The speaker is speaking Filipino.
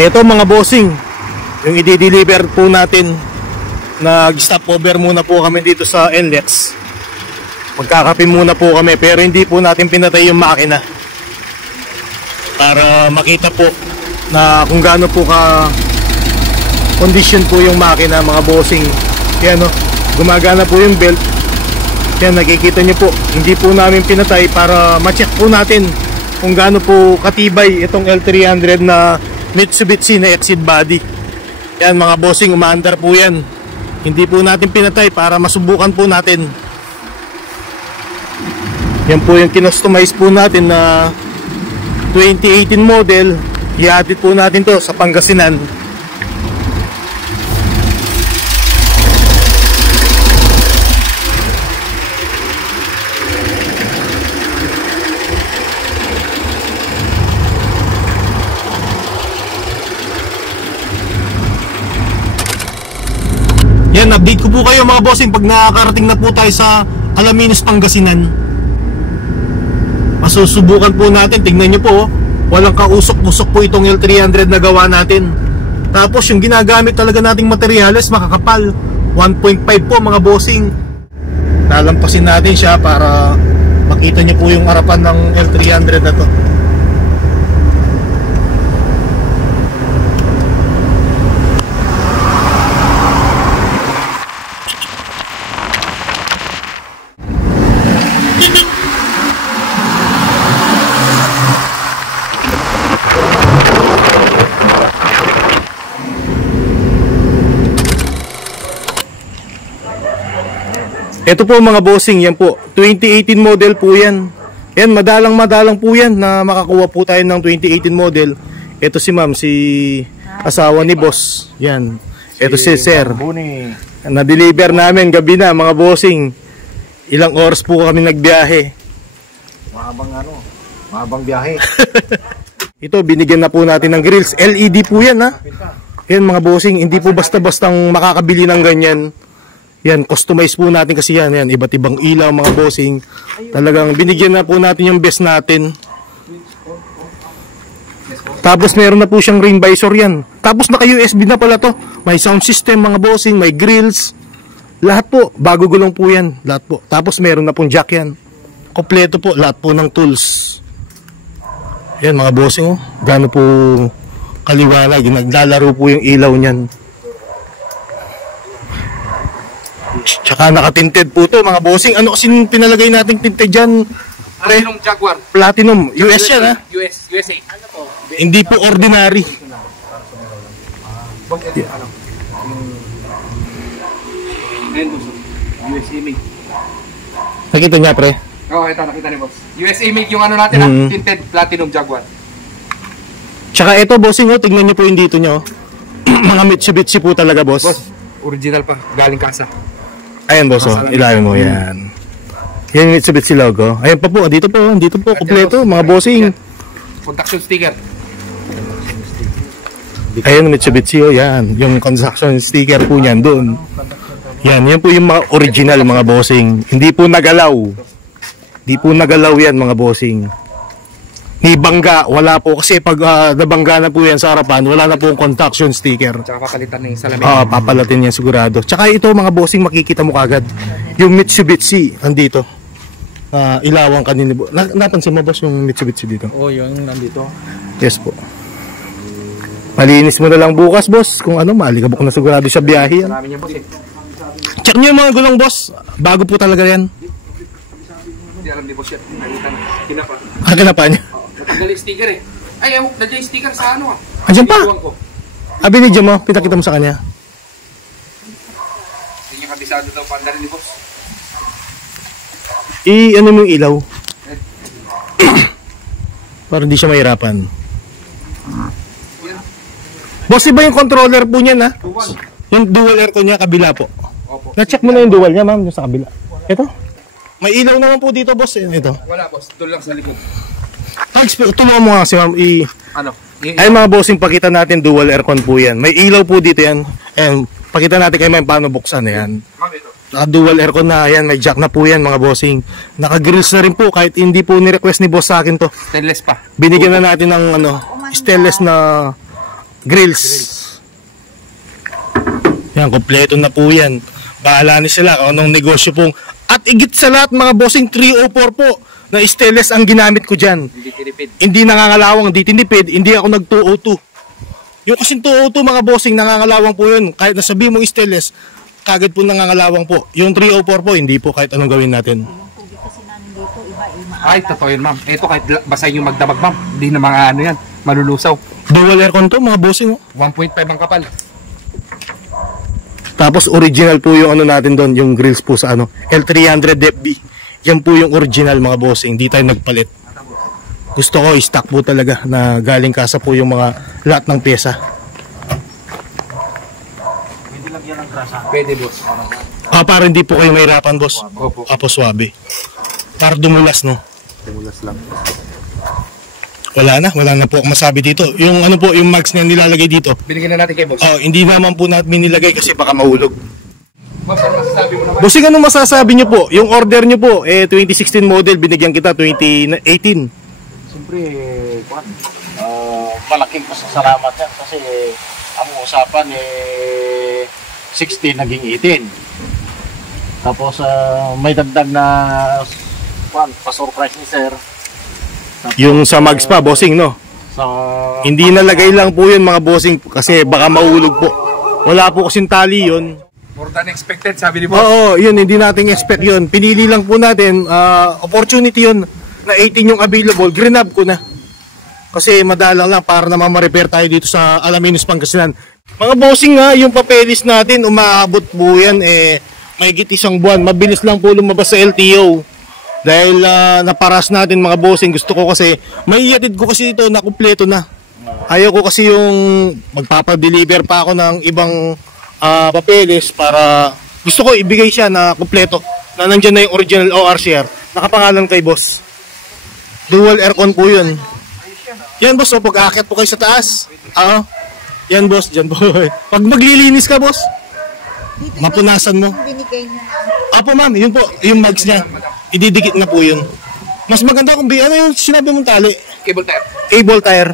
Ito mga bossing, yung i-deliver po natin. Nag-stopover muna po kami dito sa NLEX. Magkakape muna po kami, pero hindi po natin pinatay yung makina para makita po na kung gaano po ka condition po yung makina mga bossing. Yan o, gumagana po yung belt. Yan, nakikita nyo po, hindi po namin pinatay para ma-check po natin kung gaano po katibay itong L300 na Mitsubishi na Exceed body. Yan mga bossing, umaandar po yan. Hindi po natin pinatay para masubukan po natin. Yan po yung kinostomize po natin na 2018 model. Ihatid po natin to sa Pangasinan. Yan, update ko po kayo mga bossing pag nakakarating na po tayo sa Alaminos, Pangasinan. Masusubukan po natin, tingnan nyo po, walang kausok-usok po itong L300 na gawa natin. Tapos yung ginagamit talaga nating materyales makakapal, 1.5 po mga bossing. Lalampasin natin siya para makita nyo po yung harapan ng L300 na to. Ito po mga bossing, yan po 2018 model po yan. Yan, madalang po yan na makakuha po tayo ng 2018 model. Ito si ma'am, si asawa ni boss. Yan, ito si sir. Na-deliver namin gabi na mga bossing. Ilang oras po kami nagbiyahe. Mahabang biyahe. Ito, binigyan na po natin ng grills. LED po yan ha. Yan mga bossing, hindi po basta-bastang makakabili ng ganyan. Yan, customize po natin kasi yan, iba't ibang ilaw mga bossing. Talagang binigyan na po natin yung best natin. Tapos meron na po siyang rain visor yan. Tapos naka USB na pala to. May sound system mga bossing, may grills. Lahat po, bago gulong po yan. Lahat po. Tapos meron na pong jack yan. Kompleto po, lahat po ng tools. Yan mga bossing, oh. Gaano po kaliwanag. Naglalaro po yung ilaw niyan. Tsaka naka-tinted po to mga bossing. Ano kasi pinalagay nating tinted dyan? Platinum Jaguar. Platinum. US yan ha? USA. Ano po? Hindi po ordinary. USA made. Nakita niya pre? Oo, ito nakita ni boss. USA made yung ano natin tinted Platinum Jaguar. Tsaka ito bossing, oh, tignan niyo po yung dito nyo. Mga Mitsubishi po talaga boss. Boss, original pa. Galing kasa. Ayan boss, oh, ilalim mo yan. Yan yung Mitsubishi logo. Ayan pa po, dito po, kompleto mga bossing. Contaction sticker. Ayan Mitsubishi, oh, yan. Yung construction sticker po niyan doon. Yan po yung mga original mga bossing. Hindi po nagalaw. Hindi po nagalaw yan mga bossing. Ni bangga, wala po kasi pag nabangga na po yan sa harapan, wala na po yung construction sticker. Tsaka papalitan na yung salamin. Papalatin yan sigurado. Tsaka ito mga bossing, makikita mo kagad yung Mitsubishi andito. Ilawang kanina. Napansin mo boss yung Mitsubishi dito? Oo, yung nandito. Yes po. Malinis mo na lang bukas boss. Kung ano, maalikabok na sigurado sa biyahe yan. Marami niya boss eh. Check nyo yung mga gulong boss. Bago po talaga yan. Hindi alam ni boss yan. Kinapa. Kinapa niya? Natanggal yung sticker eh. Ay, nandiyan yung sticker sa ano ah. Andiyan pa? Binidyo mo, pinakita mo sa kanya. Hindi niya kabisado daw panda rin ni boss. Ano mo yung ilaw? Para hindi siya mahirapan. Boss, iba yung controller po niyan ha? Yung dual aircon niya, kabila po. Opo. Na-check mo na yung dual niya ma'am, yung sa kabila. Ito. May ilaw naman po dito boss. Ito. Wala boss, doon lang sa likod. Tumawa mo nga kasi ma'am. Ano? Ay mga bossing, pakita natin dual aircon po yan. May ilaw po dito yan. And pakita natin kayo paano buksan yan. Ma'am, ito. Dual aircon na yan, may jack na po yan mga bossing. Naka-grills na rin po kahit hindi po ni-request ni boss sa akin to. Stainless pa. Binigyan na natin ng stainless na grills. Yan, kompleto na po yan. Bahala ni sila kung anong negosyo pong. At igit sa lahat mga bossing, 304 po na stainless ang ginamit ko dyan. Hindi tinipid. Hindi nangangalawang, hindi tinipid, hindi ako nag-202. Yung kasing 202 mga bossing, nangangalawang po yun. Kahit nasabi mo stainless, kagad po nangangalawang po. Yung 304 po, hindi po kahit anong gawin natin. Yung tubig kasi namin dito, iba Ay, totoo yun, ma'am. Ito kahit basa yung magdamag, ma'am. Hindi na mga ano yan, malulusaw. Dual aircon to mga bossing. 1.5 ang kapal. Tapos original po yung ano natin doon, yung grills po sa ano, L300 FB. Yan po yung original mga bossing, hindi tayo nagpalit. Gusto ko i-stock po talaga na galing kasa po yung mga lahat ng pyesa. Pwede, boss. Para hindi po kayo mahirapan, boss. Opo. Apo swabe. Para dumulas, no? Tumulas lang. Wala na po ako masabi dito. Yung ano po, yung mags na nilalagay dito. Binigyan na natin kay boss. Oh, hindi naman po natin nilagay kasi baka mahulog. Boss, ano masasabi mo naman? Bossing, ano masasabi nyo po? Yung order nyo po, 2016 model, binigyan kita 2018. Siyempre, malaking pasasalamat yan kasi ang usapan 16 naging 18. Tapos may dagdag na pa-surprise ni sir. Tapos, Yung sa mags pa, bossing, no? sa Hindi nalagay lang po yun mga bossing kasi baka mahulog po. Wala po kasing tali yun. More than expected, sabi ni boss. Oo, yun, hindi natin expect yun. Pinili lang po natin, opportunity yun na 18 yung available, grinab ko na. Kasi madalang lang para naman ma-repair tayo dito sa Alaminos, Pangasinan. Mga bossing nga, yung papelis natin, umaabot po yan, mahigit isang buwan. Mabilis lang po lumabas sa LTO. Dahil naparas natin mga bossing, gusto ko kasi, may iatid ko kasi ito na kumpleto na. Ayaw ko kasi yung magpapadeliver pa ako ng ibang papeles para gusto ko ibigay siya na kumpleto. Na nandyan na yung original ORCR. Nakapangalan kay boss. Dual aircon po yun. Yan boss, o pag-aakit po kayo sa taas. Yan boss, dyan po. Pag maglilinis ka boss, dito mapunasan mo. binigay niyo na. Apo ma'am, yun po, yung mags niya. Ididikit na po yun. Mas maganda kung ano yung sinabi mong tali. Cable tire. Cable tire.